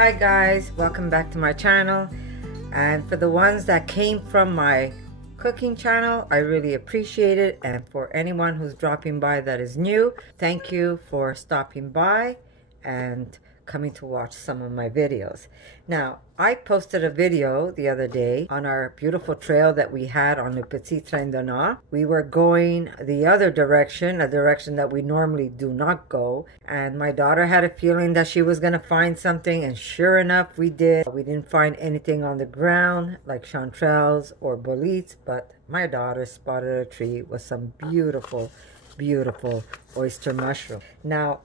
Hi guys, welcome back to my channel. And for the ones that came from my cooking channel, I really appreciate it. And for anyone who's dropping by that is new, thank you for stopping by and coming to watch some of my videos. Now, I posted a video the other day on our beautiful trail that we had on the Petit Train de Nord. We were going the other direction, a direction that we normally do not go. And my daughter had a feeling that she was going to find something, and sure enough, we did. We didn't find anything on the ground like chanterelles or boletes, but my daughter spotted a tree with some beautiful, beautiful oyster mushroom. Now,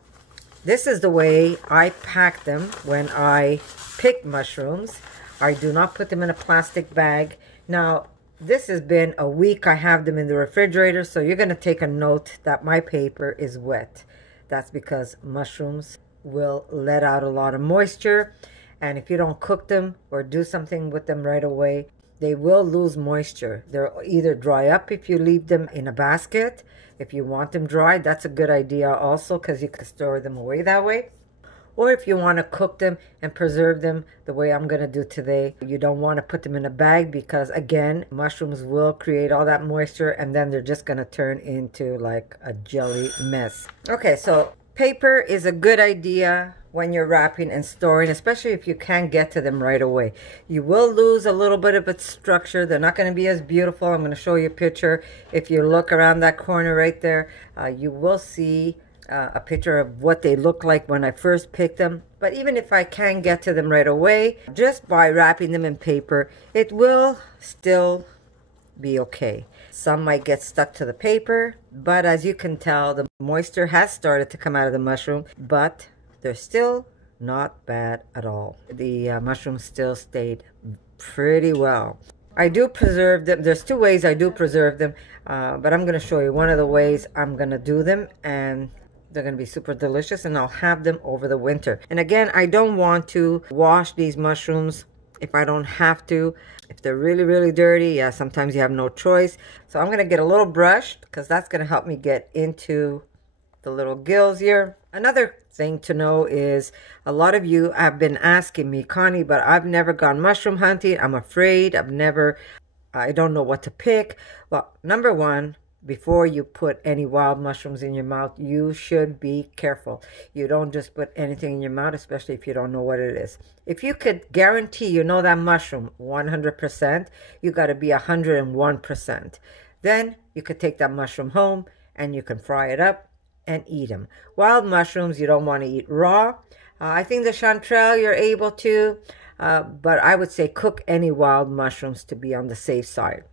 this is the way I pack them when I pick mushrooms. I do not put them in a plastic bag. Now, this has been a week I have them in the refrigerator, so you're going to take a note that my paper is wet. That's because mushrooms will let out a lot of moisture, and if you don't cook them or do something with them right away, they will lose moisture. They'll either dry up if you leave them in a basket. If you want them dry, that's a good idea also, because you can store them away that way. Or if you want to cook them and preserve them the way I'm going to do today, you don't want to put them in a bag because, again, mushrooms will create all that moisture and then they're just going to turn into like a jelly mess. Okay, so paper is a good idea when you're wrapping and storing, especially if you can't get to them right away. You will lose a little bit of its structure. They're not going to be as beautiful. I'm going to show you a picture. If you look around that corner right there, you will see a picture of what they look like when I first picked them. But even if I can get to them right away, just by wrapping them in paper, it will still be okay. Some might get stuck to the paper, but as you can tell, the moisture has started to come out of the mushroom, but they're still not bad at all. The mushrooms still stayed pretty well. I do preserve them. There's two ways I do preserve them, but I'm going to show you one of the ways I'm going to do them, and they're going to be super delicious, and I'll have them over the winter. And again, I don't want to wash these mushrooms if I don't have to. If they're really, really dirty, yeah, sometimes you have no choice. So I'm going to get a little brush because that's going to help me get into the little gills here. Another thing to know is a lot of you have been asking me, Connie, but I've never gone mushroom hunting. I'm afraid. I don't know what to pick. Well, number one, before you put any wild mushrooms in your mouth, you should be careful. You don't just put anything in your mouth, especially if you don't know what it is. If you could guarantee you know that mushroom 100%, you got to be 101%. Then you could take that mushroom home and you can fry it up and eat them. Wild mushrooms you don't want to eat raw. I think the chanterelle you're able to, but I would say cook any wild mushrooms to be on the safe side.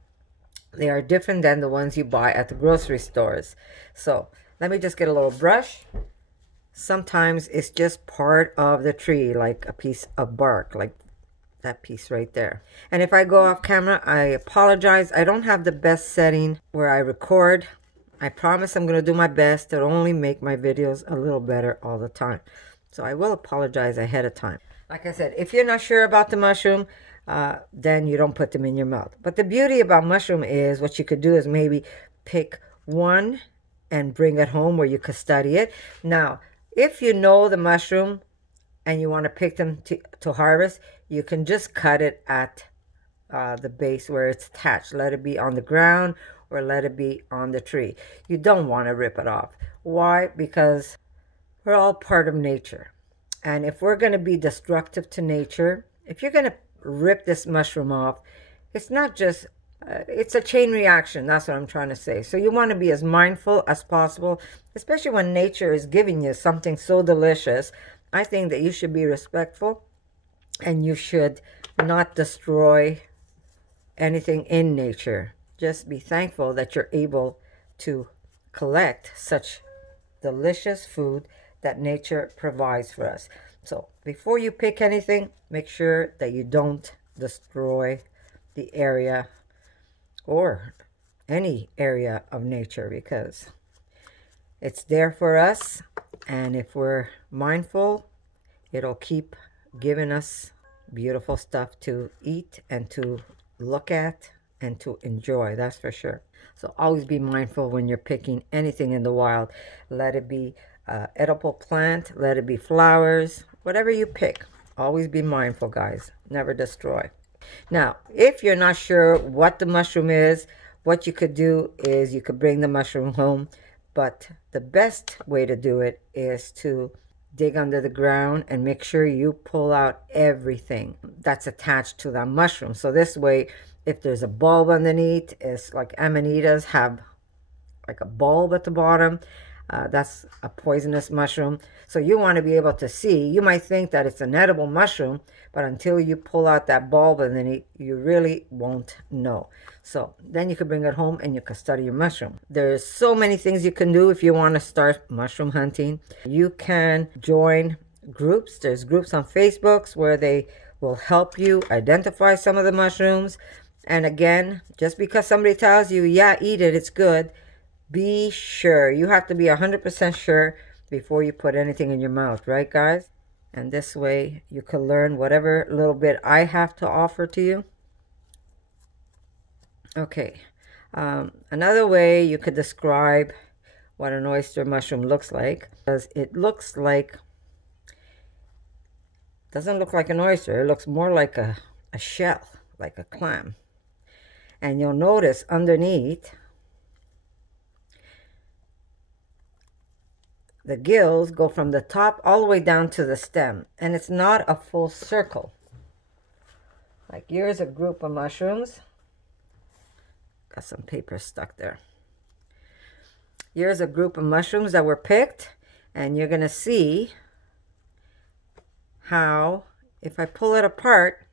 They are different than the ones you buy at the grocery stores. So let me just get a little brush. Sometimes it's just part of the tree, like a piece of bark, like that piece right there. And if I go off camera, I apologize. I don't have the best setting where I record. I promise I'm going to do my best to only make my videos a little better all the time. So I will apologize ahead of time. Like I said, if you're not sure about the mushroom, then you don't put them in your mouth. But the beauty about mushroom is what you could do is maybe pick one and bring it home where you could study it. Now, if you know the mushroom and you want to pick them to harvest, you can just cut it at the base where it's attached. Let it be on the ground or let it be on the tree. You don't want to rip it off. Why? Because we're all part of nature. And if we're going to be destructive to nature, if you're going to rip this mushroom off, it's not just, it's a chain reaction. That's what I'm trying to say. So you want to be as mindful as possible, especially when nature is giving you something so delicious. I think that you should be respectful and you should not destroy anything in nature. Just be thankful that you're able to collect such delicious food that nature provides for us. So before you pick anything, make sure that you don't destroy the area or any area of nature, because it's there for us. And if we're mindful, it'll keep giving us beautiful stuff to eat and to look at and to enjoy, that's for sure. So always be mindful when you're picking anything in the wild. Let it be edible plant, let it be flowers, whatever you pick. Always be mindful, guys. Never destroy. Now, if you're not sure what the mushroom is, what you could do is you could bring the mushroom home. But the best way to do it is to dig under the ground and make sure you pull out everything that's attached to that mushroom. So this way, if there's a bulb underneath, it's like amanitas have like a bulb at the bottom. That's a poisonous mushroom. So you want to be able to see. You might think that it's an edible mushroom, but until you pull out that bulb underneath, you really won't know. So then you can bring it home and you can study your mushroom. There's so many things you can do if you want to start mushroom hunting. You can join groups. There's groups on Facebook where they will help you identify some of the mushrooms. And again, just because somebody tells you, yeah, eat it, it's good, be sure. You have to be 100% sure before you put anything in your mouth, right, guys? And this way you can learn whatever little bit I have to offer to you. Okay, another way you could describe what an oyster mushroom looks like, because it looks like, doesn't look like an oyster. It looks more like a shell, like a clam. And you'll notice underneath, the gills go from the top all the way down to the stem, and it's not a full circle. Like here's a group of mushrooms. Got some paper stuck there. Here's a group of mushrooms that were picked, and you're gonna see how, if I pull it apart,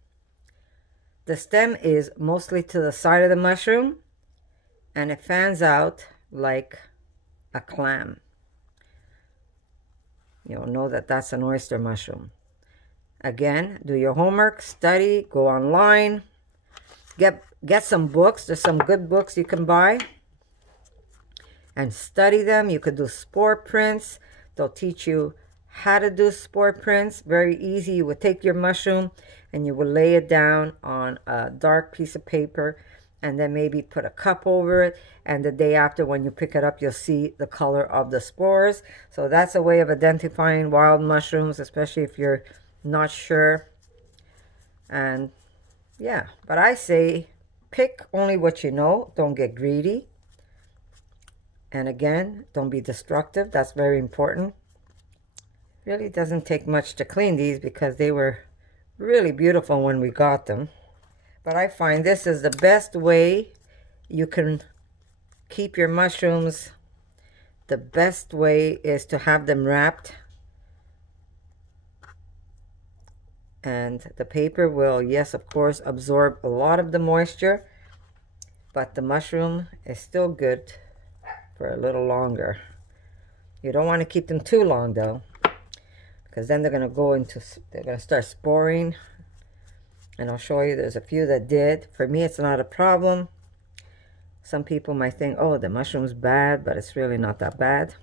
the stem is mostly to the side of the mushroom, and it fans out like a clam. You'll know that that's an oyster mushroom. Again, do your homework, study, go online, get some books. There's some good books you can buy and study them. You could do spore prints. They'll teach you how to do spore prints. Very easy. You would take your mushroom and you will lay it down on a dark piece of paper and then maybe put a cup over it, and the day after when you pick it up, you'll see the color of the spores. So that's a way of identifying wild mushrooms, especially if you're not sure. And yeah, but I say pick only what you know. Don't get greedy. And again, don't be destructive. That's very important. Really doesn't take much to clean these because they were really beautiful when we got them. But I find this is the best way you can keep your mushrooms. The best way is to have them wrapped. And the paper will, yes, of course, absorb a lot of the moisture. But the mushroom is still good for a little longer. You don't want to keep them too long, though, because then they're going to start sporing. And I'll show you, there's a few that did. For me, it's not a problem. Some people might think, oh, the mushroom's bad, but it's really not that bad.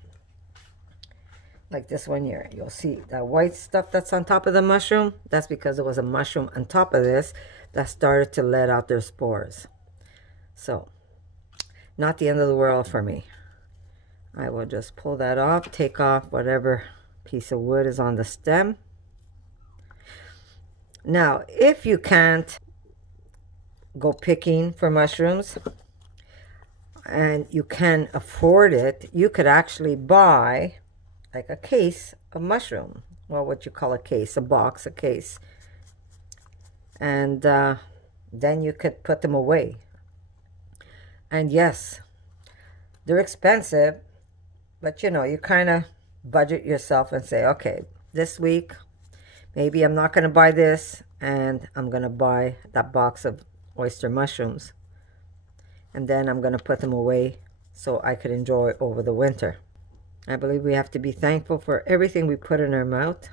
Like this one here, you'll see that white stuff that's on top of the mushroom. That's because there was a mushroom on top of this that started to let out their spores. So, not the end of the world for me. I will just pull that off, take off whatever piece of wood is on the stem. Now, if you can't go picking for mushrooms and you can afford it, you could actually buy like a case of mushroom. Well, what you call a case, a box, a case. And then you could put them away. And yes, they're expensive, but you know, you kind of budget yourself and say, okay, this week, maybe I'm not going to buy this, and I'm going to buy that box of oyster mushrooms. And then I'm going to put them away so I could enjoy over the winter. I believe we have to be thankful for everything we put in our mouth,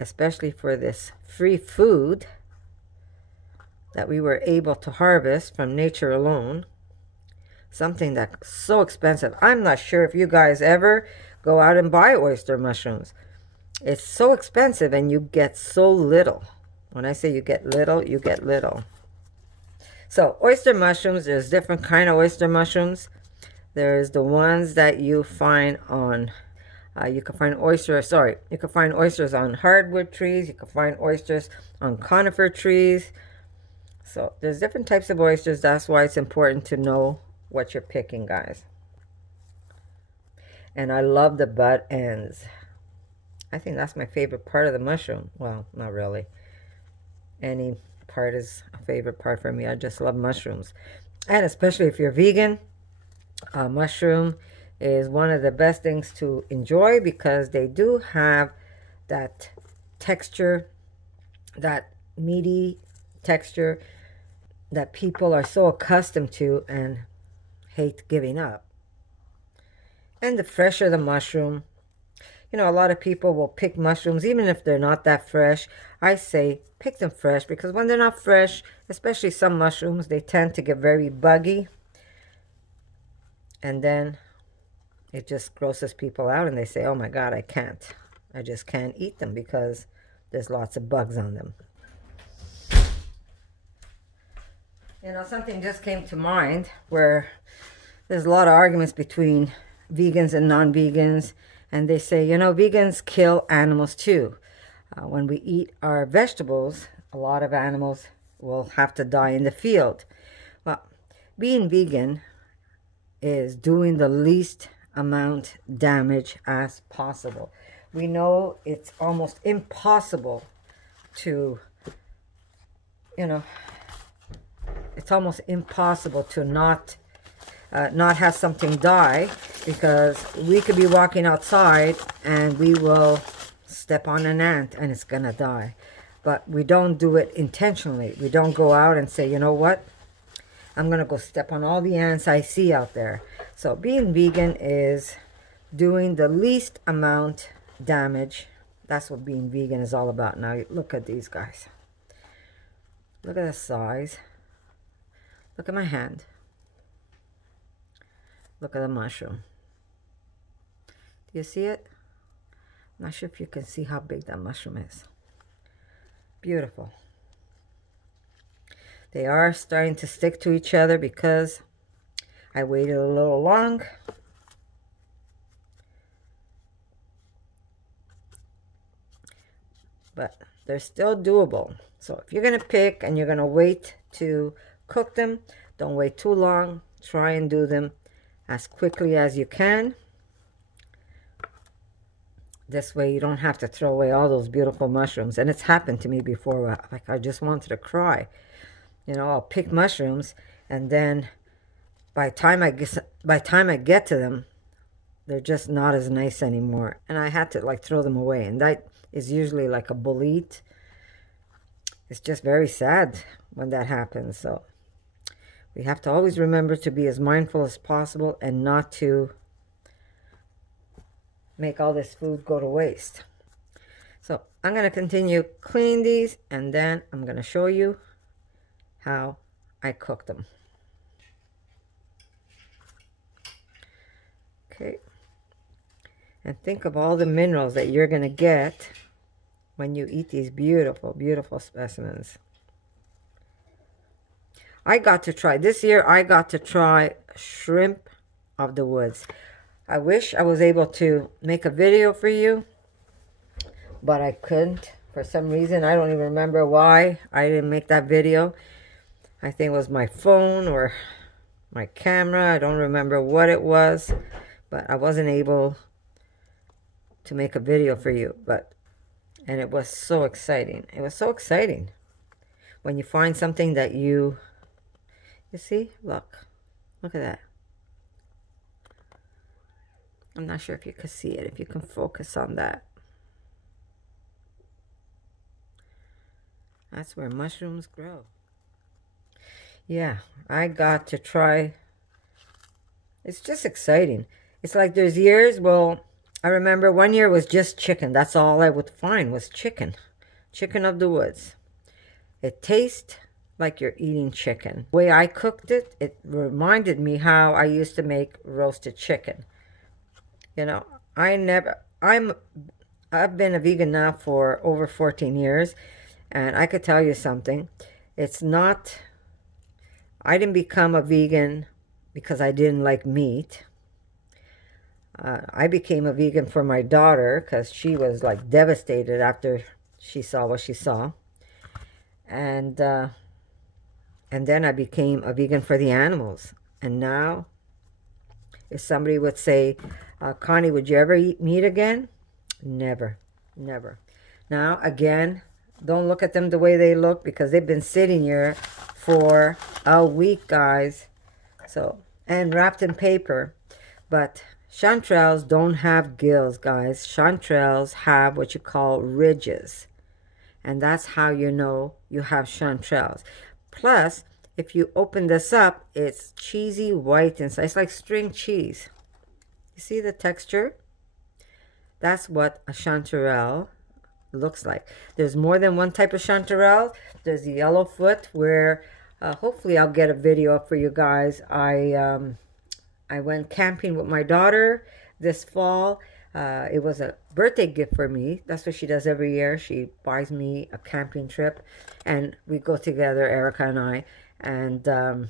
especially for this free food that we were able to harvest from nature alone. Something that's so expensive. I'm not sure if you guys ever go out and buy oyster mushrooms. It's so expensive and you get so little. When I say you get little, you get little. So oyster mushrooms, there's different kind of oyster mushrooms. There's the ones that you find on You can find you can find oysters on hardwood trees. You can find oysters on conifer trees. So there's different types of oysters. That's why it's important to know what you're picking, guys. And I love the butt ends. I think that's my favorite part of the mushroom. Well, not really. Any part is a favorite part for me. I just love mushrooms. And especially if you're vegan, a mushroom is one of the best things to enjoy because they do have that texture, that meaty texture that people are so accustomed to and hate giving up. And the fresher the mushroom, you know, a lot of people will pick mushrooms even if they're not that fresh. I say pick them fresh because when they're not fresh, especially some mushrooms, they tend to get very buggy. And then it just grosses people out and they say, oh my God, I just can't eat them because there's lots of bugs on them. You know, something just came to mind where there's a lot of arguments between vegans and non-vegans, and they say, you know, vegans kill animals too. When we eat our vegetables, a lot of animals will have to die in the field. Well, being vegan is doing the least amount damage as possible. We know it's almost impossible to, you know, it's almost impossible to not have something die, because we could be walking outside and we will step on an ant and it's gonna die. But we don't do it intentionally. We don't go out and say, you know what, I'm gonna go step on all the ants I see out there. So being vegan is doing the least amount damage. That's what being vegan is all about. Now look at these guys. Look at the size. Look at my hand. Look at the mushroom. Do you see it? I'm not sure if you can see how big that mushroom is. Beautiful. They are starting to stick to each other because I waited a little long. But they're still doable. So if you're going to pick and you're going to wait to cook them, don't wait too long. Try and do them as quickly as you can. This way you don't have to throw away all those beautiful mushrooms. And it's happened to me before. Like, I just wanted to cry. You know, I'll pick mushrooms and then by the time I get to them, they're just not as nice anymore. And I had to like throw them away. And that is usually like a bullet. It's just very sad when that happens. So we have to always remember to be as mindful as possible and not to make all this food go to waste. So I'm going to continue cleaning these and then I'm going to show you how I cook them. Okay. And think of all the minerals that you're going to get when you eat these beautiful, beautiful specimens. I got to try, this year I got to try shrimp of the woods. I wish I was able to make a video for you, but I couldn't. For some reason, I don't even remember why I didn't make that video. I think it was my phone or my camera. I don't remember what it was, but I wasn't able to make a video for you. And it was so exciting. It was so exciting when you find something that you see, look at that. I'm not sure if you can see it, if you can focus on that. That's where mushrooms grow. Yeah, I got to try. It's just exciting. It's like there's years, well, I remember one year was just chicken. That's all I would find was chicken. Chicken of the woods. It tastes like you're eating chicken. The way I cooked it, it reminded me how I used to make roasted chicken. You know, I've been a vegan now for over 14 years, and I could tell you something. It's not, I didn't become a vegan because I didn't like meat. I became a vegan for my daughter because she was like devastated after she saw what she saw. And then I became a vegan for the animals. And now, if somebody would say, Connie, would you ever eat meat again? Never, never. Now, again, don't look at them the way they look because they've been sitting here for a week, guys. So, and wrapped in paper. But chanterelles don't have gills, guys. Chanterelles have what you call ridges. And that's how you know you have chanterelles. Plus, if you open this up, it's cheesy white inside. It's like string cheese. You see the texture? That's what a chanterelle looks like. There's more than one type of chanterelle. There's the yellowfoot, where hopefully I'll get a video up for you guys. I went camping with my daughter this fall. It was a birthday gift for me. That's what she does every year. She buys me a camping trip, and we go together, Erica and I. And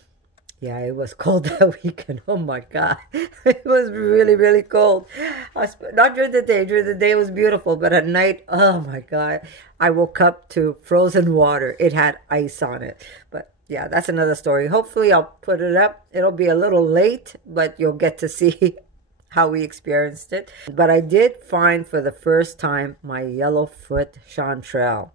yeah, it was cold that weekend. Oh my God, it was really, really cold. Not during the day. During the day it was beautiful, but at night, oh my God, I woke up to frozen water. It had ice on it. But yeah, that's another story. Hopefully I'll put it up. It'll be a little late, but you'll get to see how we experienced it. But I did find for the first time my yellowfoot chanterelle.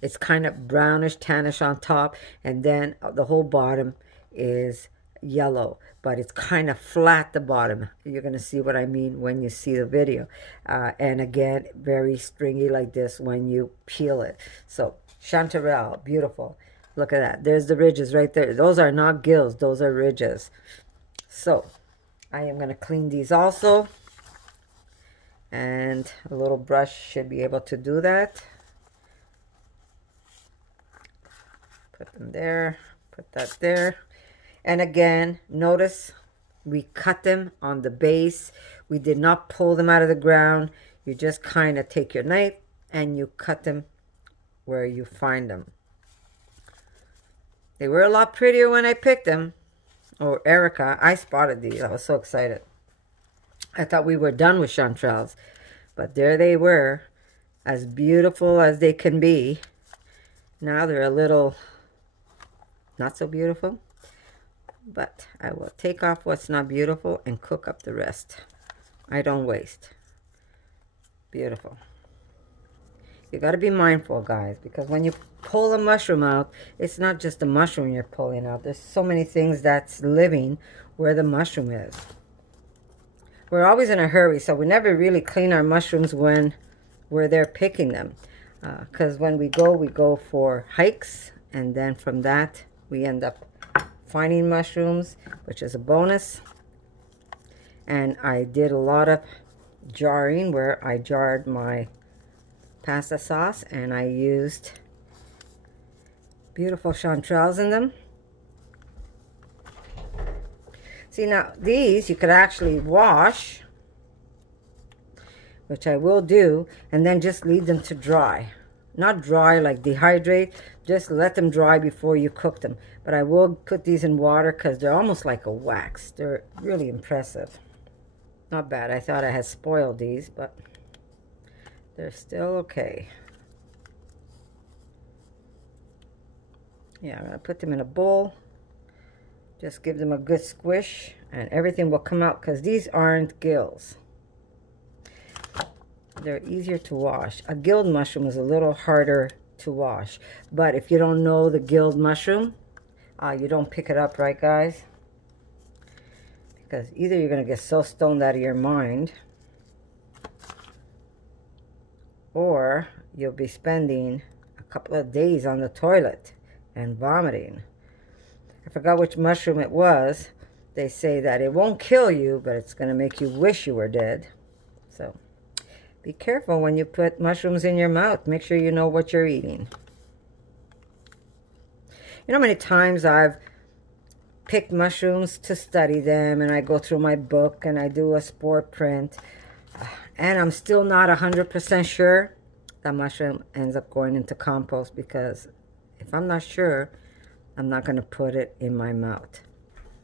It's kind of brownish, tannish on top, and then the whole bottom is yellow, but it's kind of flat the bottom. You're going to see what I mean when you see the video. And again, very stringy like this when you peel it. So chanterelle, beautiful. Look at that. There's the ridges right there. Those are not gills. Those are ridges. So I am going to clean these also. And a little brush should be able to do that. Put them there. Put that there. And again, notice we cut them on the base. We did not pull them out of the ground. You just kind of take your knife and you cut them where you find them. They were a lot prettier when I picked them. Oh, Erica, I spotted these. I was so excited. I thought we were done with chanterelles. But there they were, as beautiful as they can be. Now they're a little not so beautiful. But I will take off what's not beautiful and cook up the rest. I don't waste. Beautiful. You got to be mindful, guys, because when you pull a mushroom out, it's not just the mushroom you're pulling out. There's so many things that's living where the mushroom is. We're always in a hurry, so we never really clean our mushrooms when we're there picking them. Because when we go for hikes, and then from that, we end up finding mushrooms, which is a bonus. And I did a lot of jarring where I jarred my pasta sauce and I used beautiful chanterelles in them. See, now these you could actually wash, which I will do, and then just leave them to dry. Not dry like dehydrate, just let them dry before you cook them. But I will put these in water because they're almost like a wax. They're really impressive. Not bad. I thought I had spoiled these, but they're still okay. Yeah, I'm going to put them in a bowl. Just give them a good squish and everything will come out because these aren't gills. They're easier to wash. A gilled mushroom is a little harder to wash. But if you don't know the gilled mushroom, you don't pick it up, right, guys? Because either you're going to get so stoned out of your mind, or you'll be spending a couple of days on the toilet and vomiting. I forgot which mushroom it was. They say that it won't kill you, but it's going to make you wish you were dead. So be careful when you put mushrooms in your mouth. Make sure you know what you're eating. You know how many times I've picked mushrooms to study them, and I go through my book and I do a spore print, and I'm still not 100% sure that mushroom ends up going into compost, because if I'm not sure, I'm not going to put it in my mouth.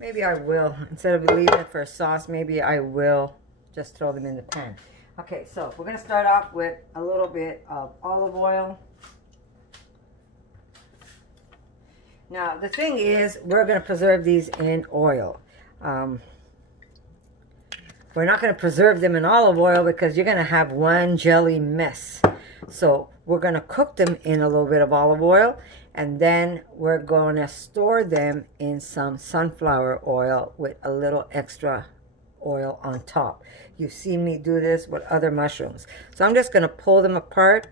Maybe I will. Instead of leaving it for a sauce, maybe I will just throw them in the pan. Okay, so we're going to start off with a little bit of olive oil. Now, the thing is, we're going to preserve these in oil. We're not going to preserve them in olive oil because you're going to have one jelly mess. So we're going to cook them in a little bit of olive oil, and then we're going to store them in some sunflower oil with a little extra oil on top. You've seen me do this with other mushrooms. So I'm just going to pull them apart.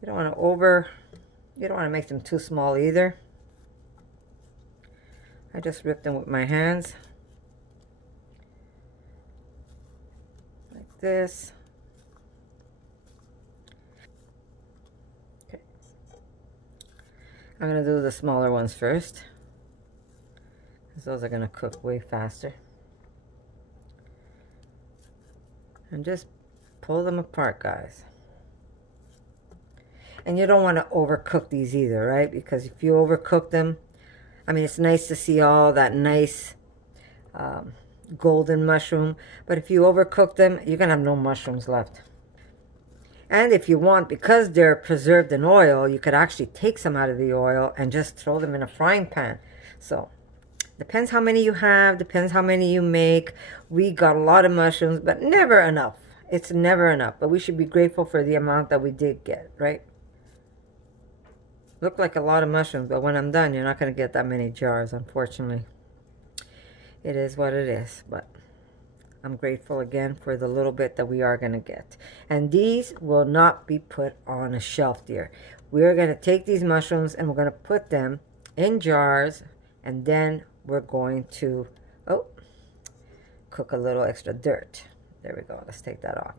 You don't want to make them too small either. I just rip them with my hands. Like this. Okay. I'm going to do the smaller ones first, because those are going to cook way faster. And just pull them apart, guys. And you don't want to overcook these either, right? Because if you overcook them, I mean, it's nice to see all that nice golden mushroom, but if you overcook them, you're going to have no mushrooms left. And if you want, because they're preserved in oil, you could actually take some out of the oil and just throw them in a frying pan. So, depends how many you have, depends how many you make. We got a lot of mushrooms, but never enough. It's never enough, but we should be grateful for the amount that we did get, right? Look like a lot of mushrooms, but when I'm done, you're not going to get that many jars, unfortunately. It is what it is, but I'm grateful again for the little bit that we are going to get. And these will not be put on a shelf, dear. We're going to take these mushrooms and we're going to put them in jars, and then we're going to, cook a little extra dirt. There we go. Let's take that off.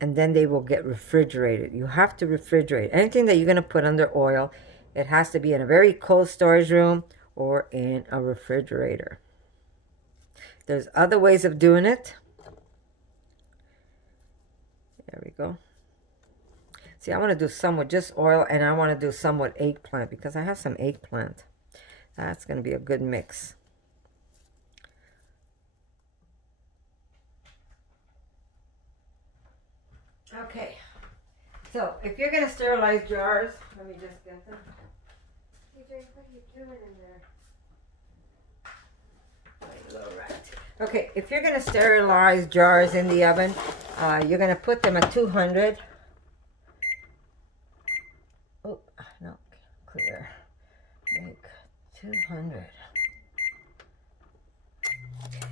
And then they will get refrigerated. You have to refrigerate. Anything that you're going to put under oil, it has to be in a very cold storage room or in a refrigerator. There's other ways of doing it. There we go. See, I want to do some with just oil, and I want to do some with eggplant because I have some eggplant. That's going to be a good mix. Okay, so if you're going to sterilize jars, let me just get them. TJ, what are you doing in there? My little rat. Okay, if you're going to sterilize jars in the oven, you're going to put them at 200. Oh, no, clear. Make 200.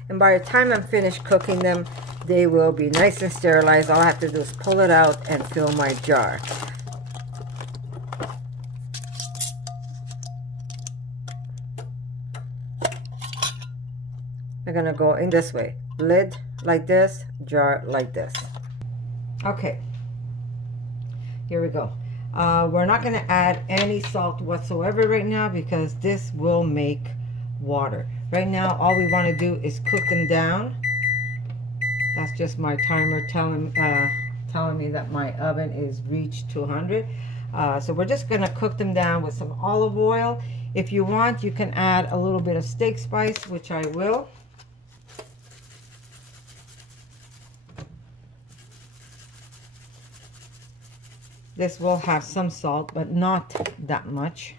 And by the time I'm finished cooking them, they will be nice and sterilized. All I have to do is pull it out and fill my jar. They're going to go in this way. Lid like this, jar like this. Okay. Here we go. We're not going to add any salt whatsoever right now because this will make water. Right now, all we want to do is cook them down. That's just my timer telling me that my oven is reached 200. So we're just going to cook them down with some olive oil. If you want, you can add a little bit of steak spice, which I will. This will have some salt, but not that much.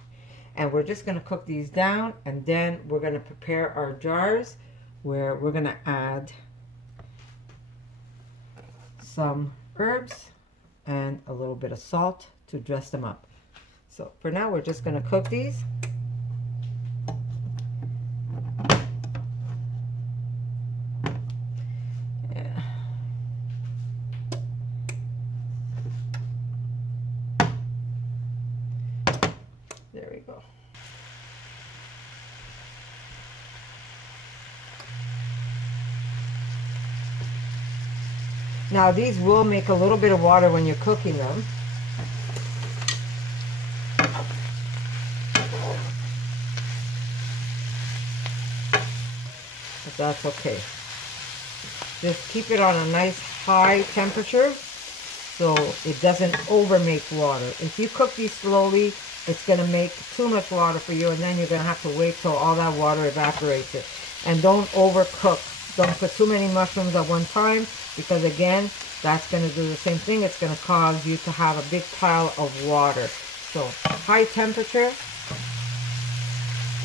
And we're just going to cook these down, and then we're going to prepare our jars where we're going to add some herbs and a little bit of salt to dress them up. So for now, we're just going to cook these. Yeah. There we go. Now these will make a little bit of water when you're cooking them. But that's okay. Just keep it on a nice high temperature so it doesn't over make water. If you cook these slowly, it's going to make too much water for you, and then you're going to have to wait till all that water evaporates. And don't overcook. Don't put too many mushrooms at one time, because again, that's going to do the same thing. It's going to cause you to have a big pile of water. So high temperature,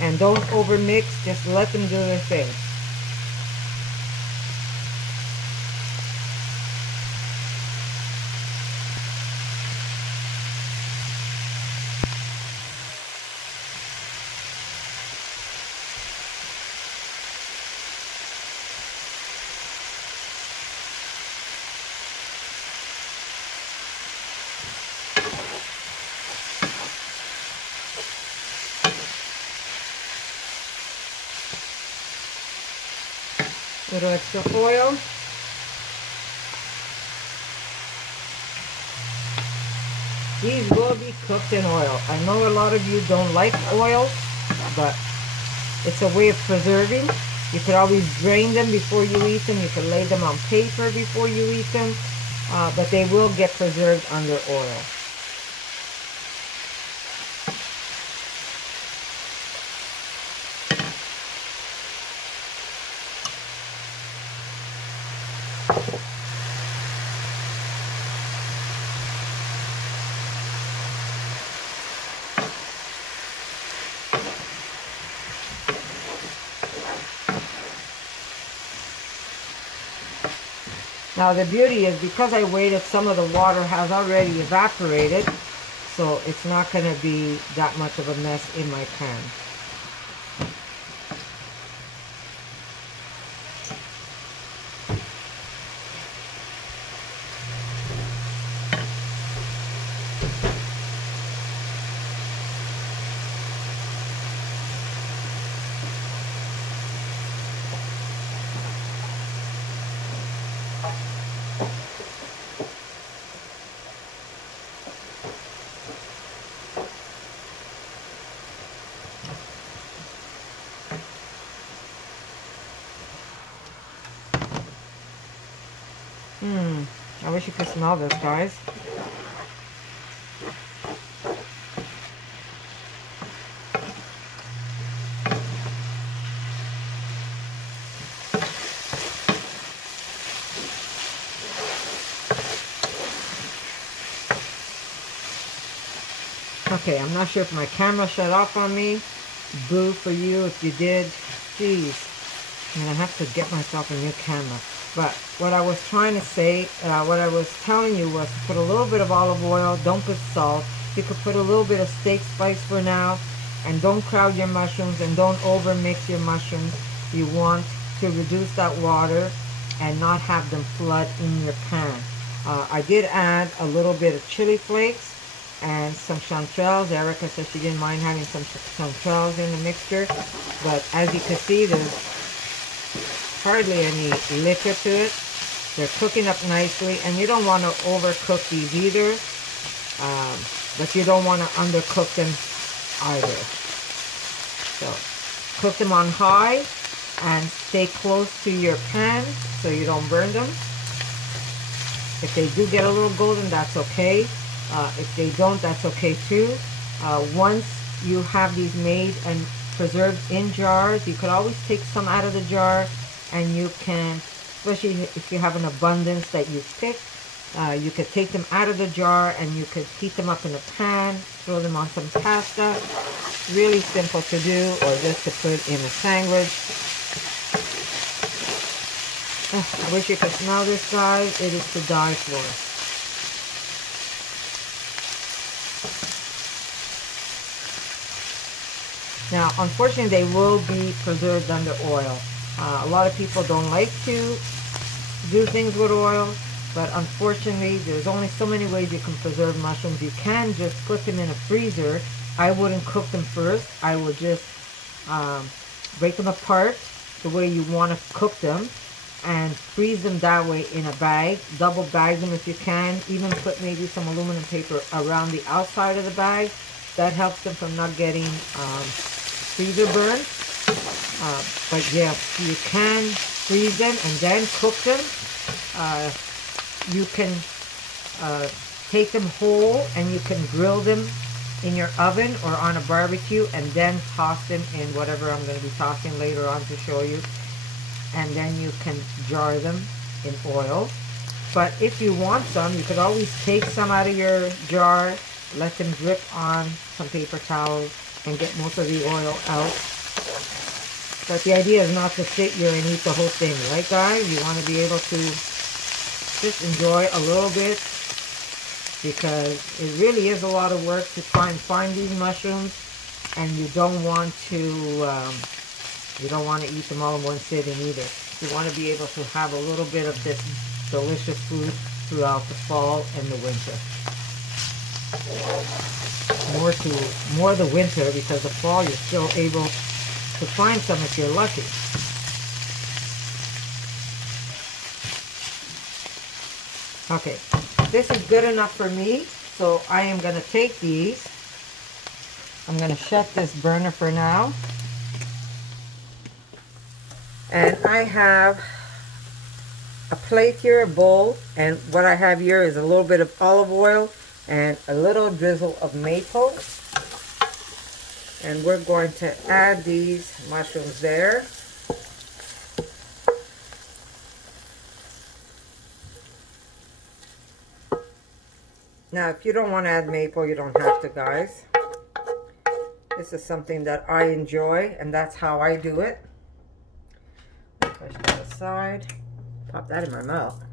and don't over mix. Just let them do their thing. Little extra oil. These will be cooked in oil. I know a lot of you don't like oil, but it's a way of preserving. You could always drain them before you eat them. You could lay them on paper before you eat them, but they will get preserved under oil. Now the beauty is, because I waited, some of the water has already evaporated, so it's not going to be that much of a mess in my pan. I wish you could smell this, guys. Okay, I'm not sure if my camera shut off on me. Boo for you if you did. Jeez. I'm gonna have to get myself a new camera. But what I was trying to say, what I was telling you was to put a little bit of olive oil. Don't put salt. You could put a little bit of steak spice for now. And don't crowd your mushrooms, and don't over mix your mushrooms. You want to reduce that water and not have them flood in your pan. I did add a little bit of chili flakes and some chanterelles. Erica said she didn't mind having some chanterelles in the mixture. But as you can see, there's hardly any liquor to it. They're cooking up nicely, and you don't want to overcook these either, but you don't want to undercook them either. So cook them on high and stay close to your pan so you don't burn them. If they do get a little golden, that's okay. If they don't, that's okay too. Once you have these made and preserved in jars, you could always take some out of the jar, and you can, especially if you have an abundance that you pick, you could take them out of the jar and you could heat them up in a pan, throw them on some pasta. Really simple to do, or just to put in a sandwich. I wish you could smell this, guys. It is to die for. Now, unfortunately, they will be preserved under oil. A lot of people don't like to do things with oil, but unfortunately, there's only so many ways you can preserve mushrooms. You can just put them in a freezer. I wouldn't cook them first. I would just break them apart the way you want to cook them and freeze them that way in a bag. Double bag them if you can. Even put maybe some aluminum paper around the outside of the bag. That helps them from not getting freezer burn. But yes, you can freeze them and then cook them. You can take them whole and you can grill them in your oven or on a barbecue, and then toss them in whatever I'm going to be tossing later on to show you. And then you can jar them in oil. But if you want some, you could always take some out of your jar, let them drip on some paper towels, and get most of the oil out. But the idea is not to sit here and eat the whole thing, right guys? You want to be able to just enjoy a little bit, because it really is a lot of work to try and find these mushrooms, and you don't want to eat them all in one sitting either. You want to be able to have a little bit of this delicious food throughout the fall and the winter. More the winter, because the fall you're still able to find some if you're lucky. Okay, this is good enough for me, so I am going to take these. I'm going to shut this burner for now. And I have a plate here, a bowl, and what I have here is a little bit of olive oil and a little drizzle of maple. And we're going to add these mushrooms there. Now, if you don't want to add maple, you don't have to, guys. This is something that I enjoy, and that's how I do it. Push that aside. Pop that in my mouth.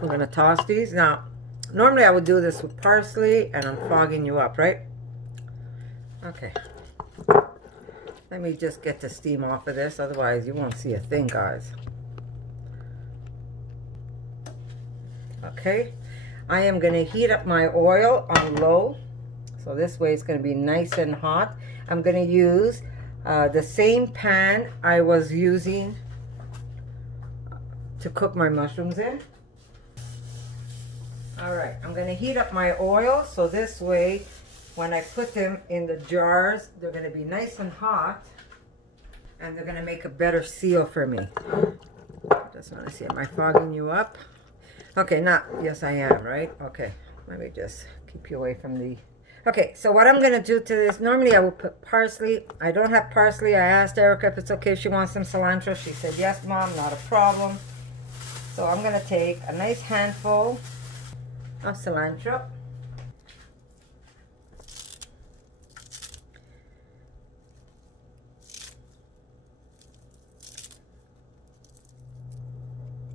We're going to toss these. Now, normally I would do this with parsley, and I'm fogging you up, right? Okay. Let me just get the steam off of this, otherwise you won't see a thing, guys. Okay. I am going to heat up my oil on low, so this way it's going to be nice and hot. I'm going to use the same pan I was using to cook my mushrooms in. Alright, I'm going to heat up my oil, so this way when I put them in the jars, they're going to be nice and hot, and they're going to make a better seal for me. Just want to see, am I fogging you up? Okay, now, yes I am, right? Okay, let me just keep you away from the... Okay, so what I'm going to do to this, normally I will put parsley. I don't have parsley. I asked Erica if it's okay if she wants some cilantro. She said, yes, Mom, not a problem. So I'm going to take a nice handful of cilantro.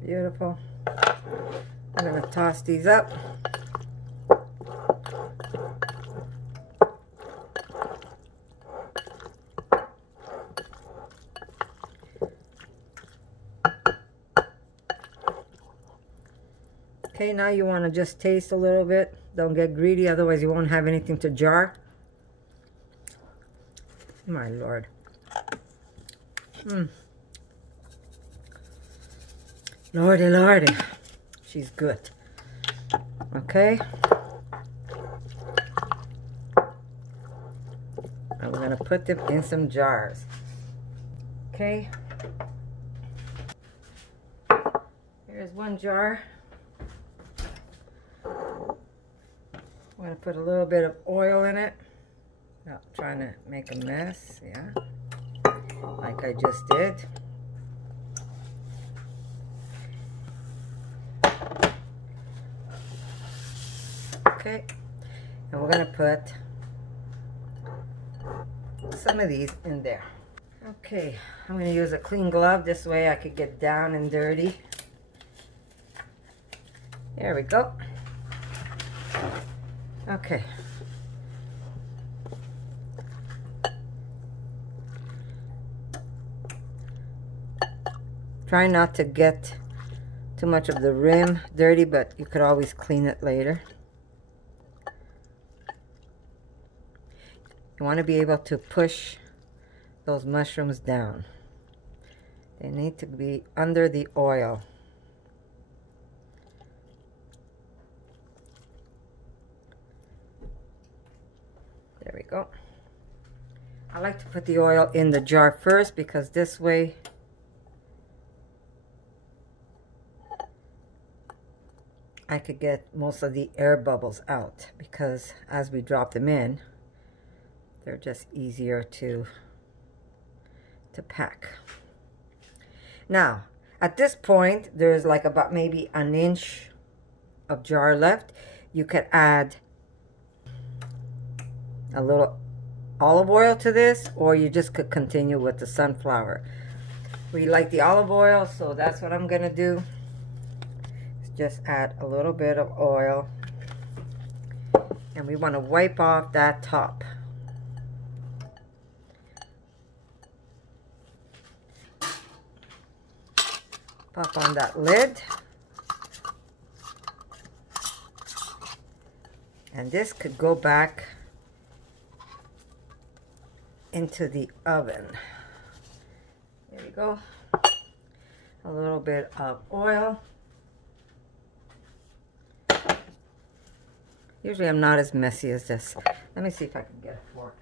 Beautiful. I'm going to toss these up. Okay, now you want to just taste a little bit. Don't get greedy, otherwise you won't have anything to jar. My Lord. Lordy, Lordy. She's good. Okay. I'm going to put them in some jars. Okay. Here's one jar. I'm going to put a little bit of oil in it. Not trying to make a mess, yeah. Like I just did. Okay, and we're going to put some of these in there. Okay, I'm going to use a clean glove. This way I could get down and dirty. There we go. Okay. Try not to get too much of the rim dirty, but you could always clean it later. You want to be able to push those mushrooms down. They need to be under the oil. There we go. I like to put the oil in the jar first, because this way I could get most of the air bubbles out, because as we drop them in, they're just easier to pack. Now, at this point, there's like about maybe an inch of jar left. You could add a little olive oil to this, or you just could continue with the sunflower. We like the olive oil, so that's what I'm gonna do. Just add a little bit of oil, and we want to wipe off that top. Pop on that lid, and this could go back into the oven. There we go. A little bit of oil. Usually I'm not as messy as this. Let me see if I can get a fork.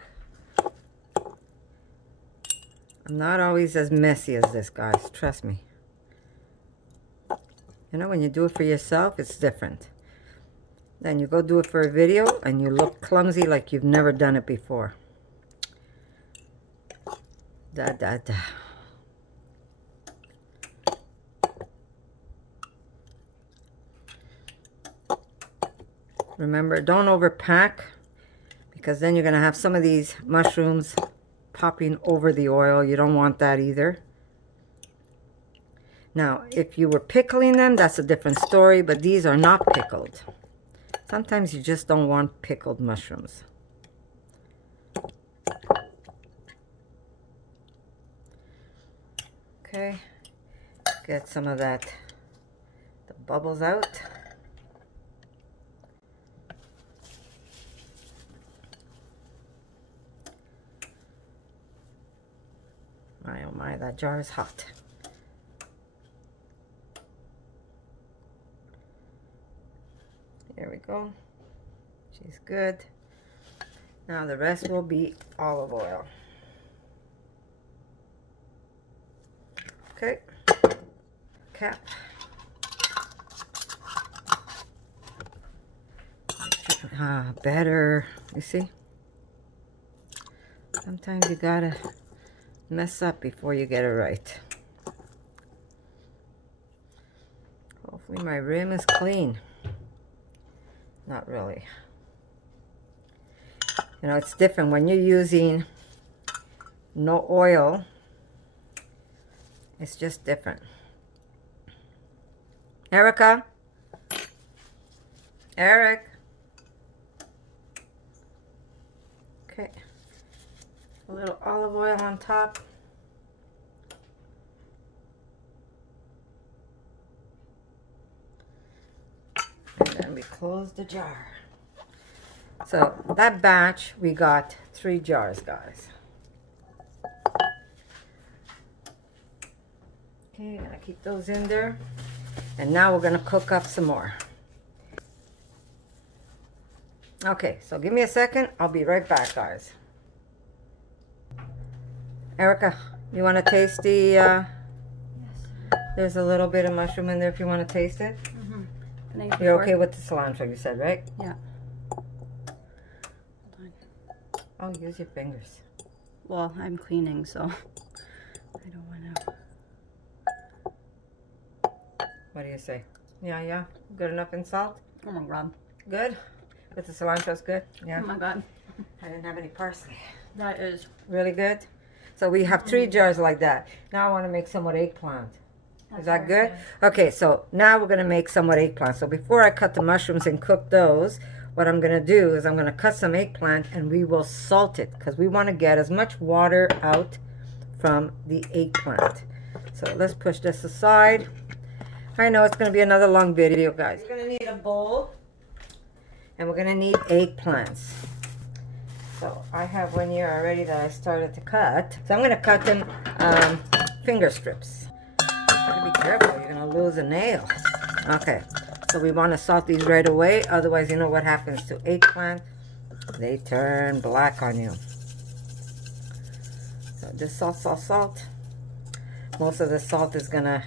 I'm not always as messy as this, guys. Trust me. You know, when you do it for yourself, it's different. Then you go do it for a video and you look clumsy like you've never done it before. Da da da. Remember, don't overpack, because then you're going to have some of these mushrooms popping over the oil. You don't want that either. Now, if you were pickling them, that's a different story, but these are not pickled. Sometimes you just don't want pickled mushrooms. Okay, get some of the bubbles out. My oh my, that jar is hot. There we go. She's good. Now the rest will be olive oil. Okay. Cap. Better. You see? Sometimes you gotta mess up before you get it right. Hopefully my rim is clean. Not really. You know, it's different when you're using no oil. It's just different. Erica? Eric? Okay. A little olive oil on top. And then we close the jar. So that batch, we got 3 jars, guys. Okay, gonna keep those in there. And now we're gonna cook up some more. Okay, so give me a second. I'll be right back, guys. Erica, you want to taste the, Yes. there's a little bit of mushroom in there if you want to taste it? Mm-hmm. You're okay with the cilantro, you said, right? Yeah. Oh, use your fingers. Well, I'm cleaning, so I don't want to. What do you say? Yeah. Good enough in salt? Oh my god. Good? With the cilantro's good? Yeah. Oh my god. I didn't have any parsley. That is Really good? So we have 3 jars like that. Now I want to make some with eggplant. Is that good? Okay, so now we're going to make some with eggplant. So before I cut the mushrooms and cook those, what I'm going to do is I'm going to cut some eggplant and we will salt it, because we want to get as much water out from the eggplant. So let's push this aside. I know it's going to be another long video, guys. We're going to need a bowl, and we're going to need eggplants. So I have one here already that I started to cut. So I'm going to cut them finger strips. Gotta be careful, you're going to lose a nail. Okay, so we want to salt these right away. Otherwise, you know what happens to eggplant? They turn black on you. So just salt. Most of the salt is going to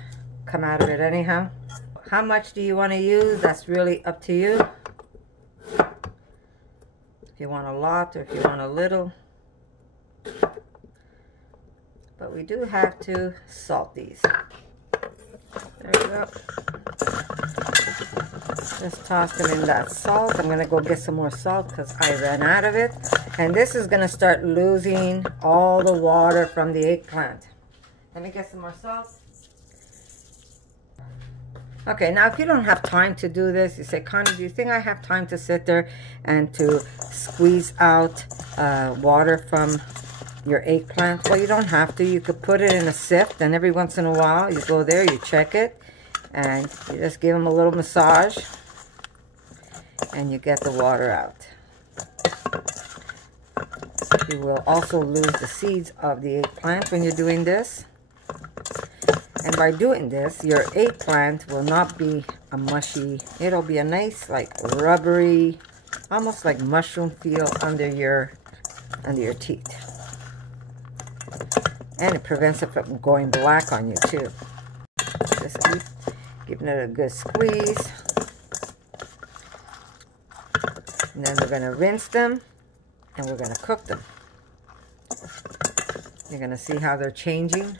come out of it anyhow. how much do you want to use? That's really up to you. If you want a lot or if you want a little. But we do have to salt these. There we go. Just toss them in that salt. I'm going to go get some more salt because I ran out of it. And this is going to start losing all the water from the eggplant. Let me get some more salt. Okay, now if you don't have time to do this, you say, Connie, do you think I have time to sit there and to squeeze out water from your eggplant? Well, you don't have to. You could put it in a sift, and every once in a while you go there, you check it, and you just give them a little massage, and you get the water out. You will also lose the seeds of the eggplant when you're doing this. And by doing this, your eggplant will not be a mushy, it'll be a nice, like, rubbery, almost like mushroom feel under your teeth. And it prevents it from going black on you too. Just keep giving it a good squeeze. And then we're going to rinse them and we're going to cook them. You're going to see how they're changing.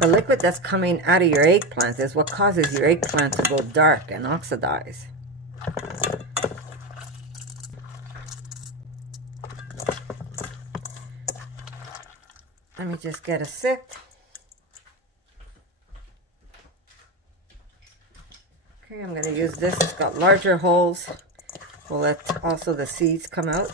The liquid that's coming out of your eggplant is what causes your eggplant to go dark and oxidize. Let me just get a sift. Okay, I'm going to use this. It's got larger holes. We'll let also the seeds come out.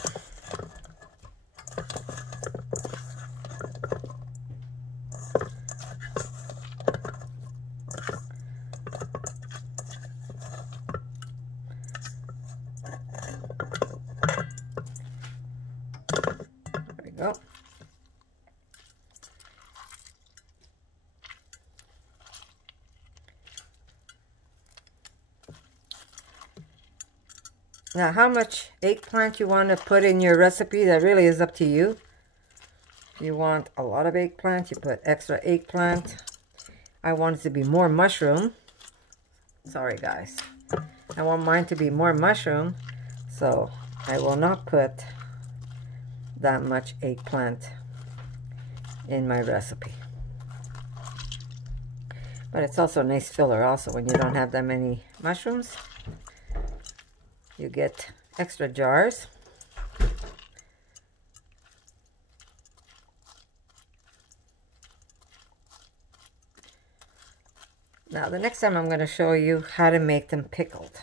There we go. Now, how much eggplant you want to put in your recipe, that really is up to you. If you want a lot of eggplant, you put extra eggplant. I want it to be more mushroom. Sorry, guys. I want mine to be more mushroom, so I will not put that much eggplant in my recipe. But it's also a nice filler also when you don't have that many mushrooms. You get extra jars. Now the next time I'm going to show you how to make them pickled.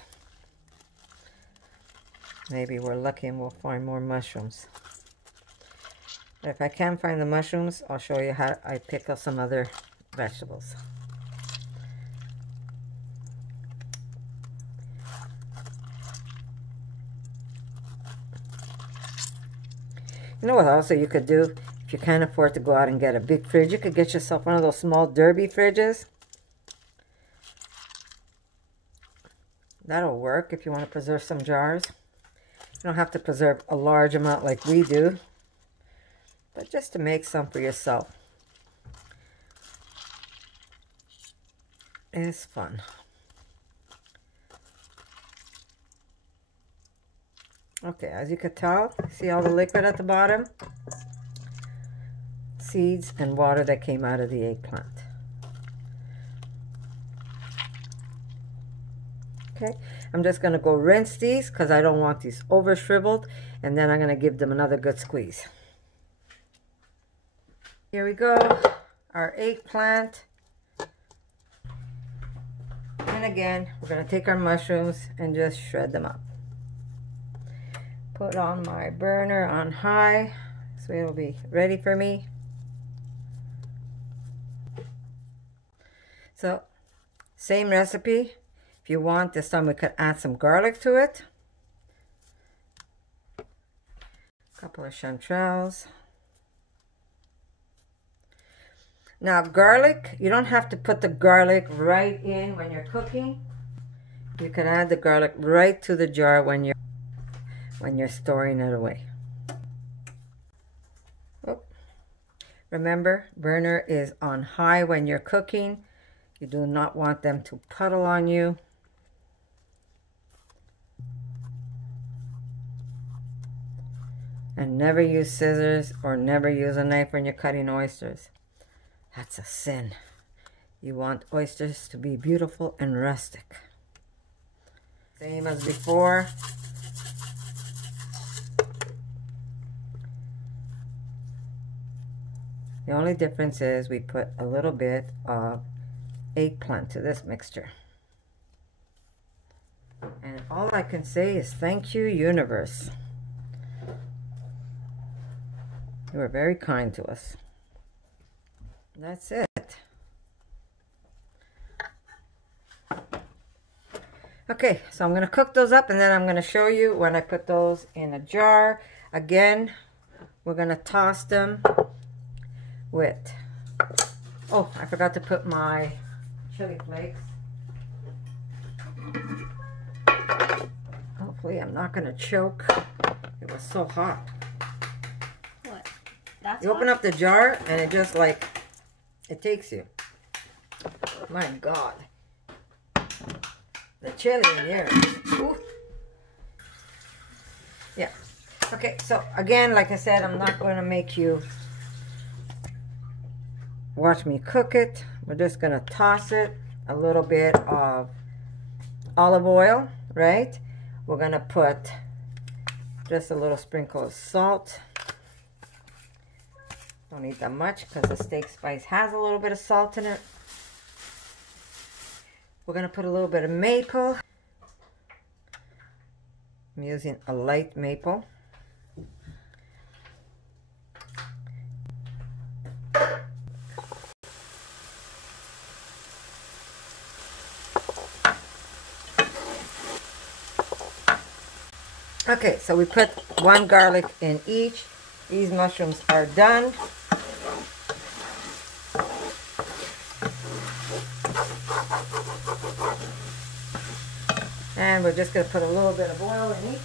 Maybe we're lucky and we'll find more mushrooms. But if I can't find the mushrooms, I'll show you how I pickle some other vegetables. You know what also you could do? If you can't afford to go out and get a big fridge, you could get yourself one of those small derby fridges. That'll work if you want to preserve some jars. You don't have to preserve a large amount like we do, but just to make some for yourself is fun. Okay, as you can tell, see all the liquid at the bottom? Seeds and water that came out of the eggplant. Okay, I'm just going to go rinse these because I don't want these over shriveled, and then I'm going to give them another good squeeze. Here we go, our eggplant. And again, we're going to take our mushrooms and just shred them up. Put on my burner on high so it'll be ready for me. So, same recipe. If you want, this time we could add some garlic to it. A couple of chanterelles. Now, garlic, you don't have to put the garlic right in when you're cooking. You can add the garlic right to the jar when you're storing it away. Oh. Remember, burner is on high when you're cooking. You do not want them to puddle on you. And never use scissors or never use a knife when you're cutting oysters. That's a sin. You want oysters to be beautiful and rustic. Same as before. The only difference is we put a little bit of eggplant to this mixture. And all I can say is thank you, universe. You were very kind to us. That's it. Okay, so I'm going to cook those up and then I'm going to show you when I put those in a jar. Again, we're going to toss them with, oh, I forgot to put my chili flakes. Hopefully I'm not going to choke. It was so hot. What? That's You open hot? up the jar and it just like, it takes you. My God. The chili in here. Ooh. Yeah. Okay, so again, like I said, I'm not going to make you watch me cook it. We're just going to toss it. A little bit of olive oil, right? We're going to put just a little sprinkle of salt. Don't need that much because the steak spice has a little bit of salt in it. We're going to put a little bit of maple. I'm using a light maple. Okay, so we put one garlic in each. These mushrooms are done. And we're just going to put a little bit of oil in each.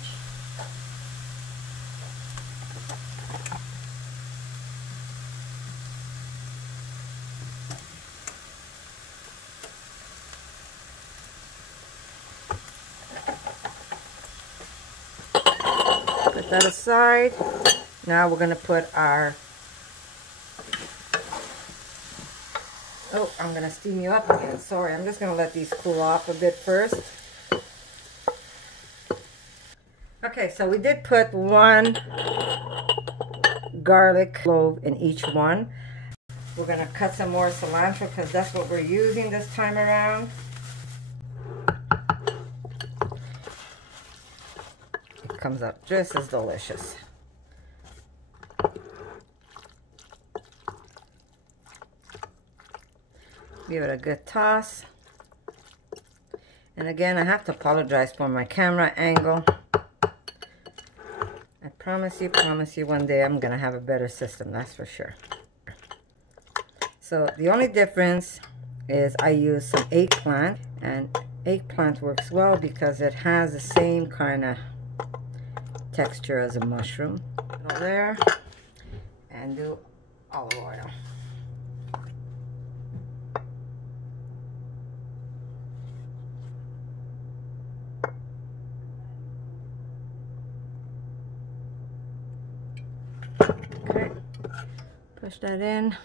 Put that aside. Now we're going to put our, oh, I'm going to steam you up again. Sorry, I'm just going to let these cool off a bit first. Okay, so we did put one garlic clove in each one. We're going to cut some more cilantro because that's what we're using this time around. It comes out just as delicious. Give it a good toss. And again, I have to apologize for my camera angle. I promise you one day I'm going to have a better system, that's for sure. So the only difference is I use some eggplant, and eggplant works well because it has the same kind of texture as a mushroom. Put it there and do olive oil. Okay, push that in.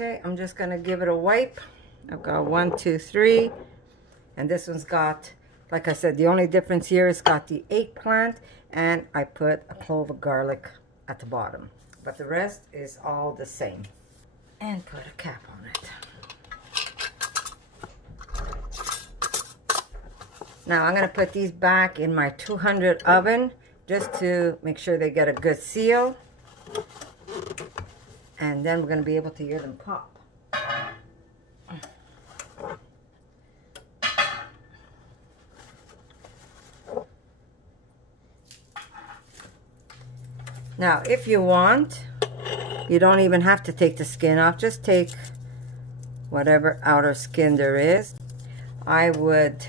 Okay, I'm just going to give it a wipe I've got 1, 2, 3. And this one's got, like I said, the only difference here is got the eggplant, and I put a clove of garlic at the bottom. But the rest is all the same. And put a cap on it. Now I'm going to put these back in my 200 oven just to make sure they get a good seal. And then we're going to be able to hear them pop. Now, if you want, you don't even have to take the skin off. Just take whatever outer skin there is. I would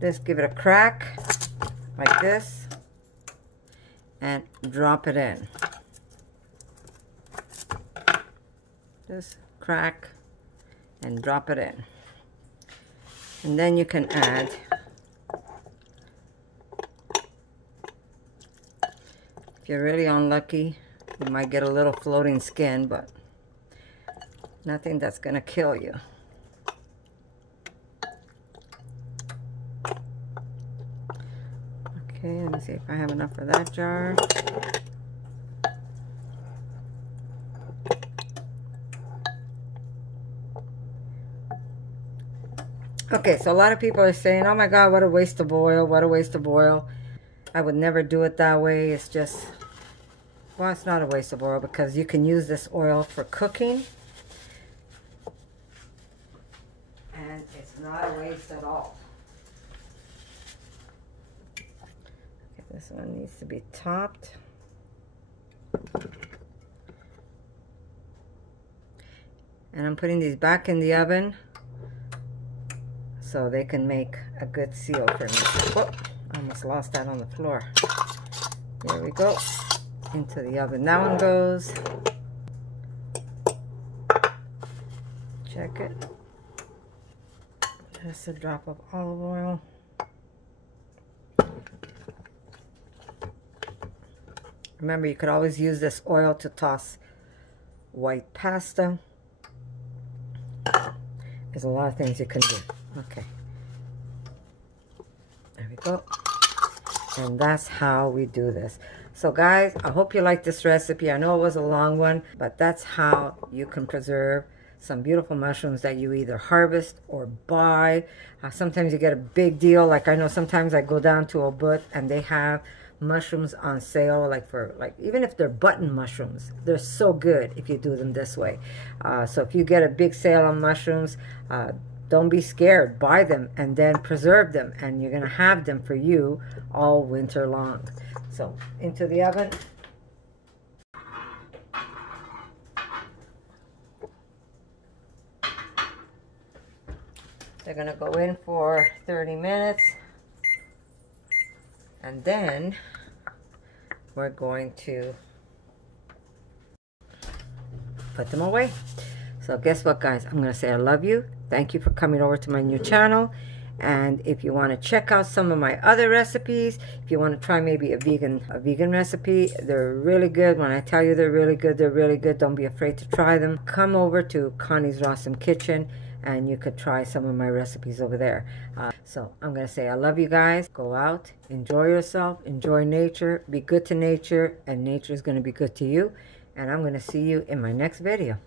just give it a crack like this and drop it in. Just crack and drop it in. And then you can add if you're really unlucky, you might get a little floating skin, but nothing that's gonna kill you. Okay, let me see if I have enough for that jar. Okay, so a lot of people are saying, oh my God, what a waste of oil, what a waste of oil. I would never do it that way. It's just, well, it's not a waste of oil because you can use this oil for cooking. And it's not a waste at all. Okay, this one needs to be topped. And I'm putting these back in the oven so they can make a good seal for me. Whoop. I almost lost that on the floor. There we go. Into the oven. That one goes. Check it. Just a drop of olive oil. Remember, you could always use this oil to toss white pasta. There's a lot of things you can do. Okay. There we go. And that's how we do this. So guys, I hope you like this recipe. I know it was a long one, but that's how you can preserve some beautiful mushrooms that you either harvest or buy. Sometimes you get a big deal. Like I know sometimes I go down to Obut and they have mushrooms on sale, like even if they're button mushrooms, they're so good if you do them this way. So if you get a big sale on mushrooms, don't be scared. Buy them and then preserve them, and you're gonna have them for you all winter long. So into the oven. They're gonna go in for 30 minutes. And then we're going to put them away. So guess what, guys? I'm going to say I love you. Thank you for coming over to my new channel. And if you want to check out some of my other recipes, if you want to try maybe a vegan recipe, they're really good. When I tell you they're really good, they're really good. Don't be afraid to try them. Come over to Connie's Awesome Kitchen and you could try some of my recipes over there. So I'm going to say I love you guys. Go out, enjoy yourself, enjoy nature, be good to nature, and nature is going to be good to you. And I'm going to see you in my next video.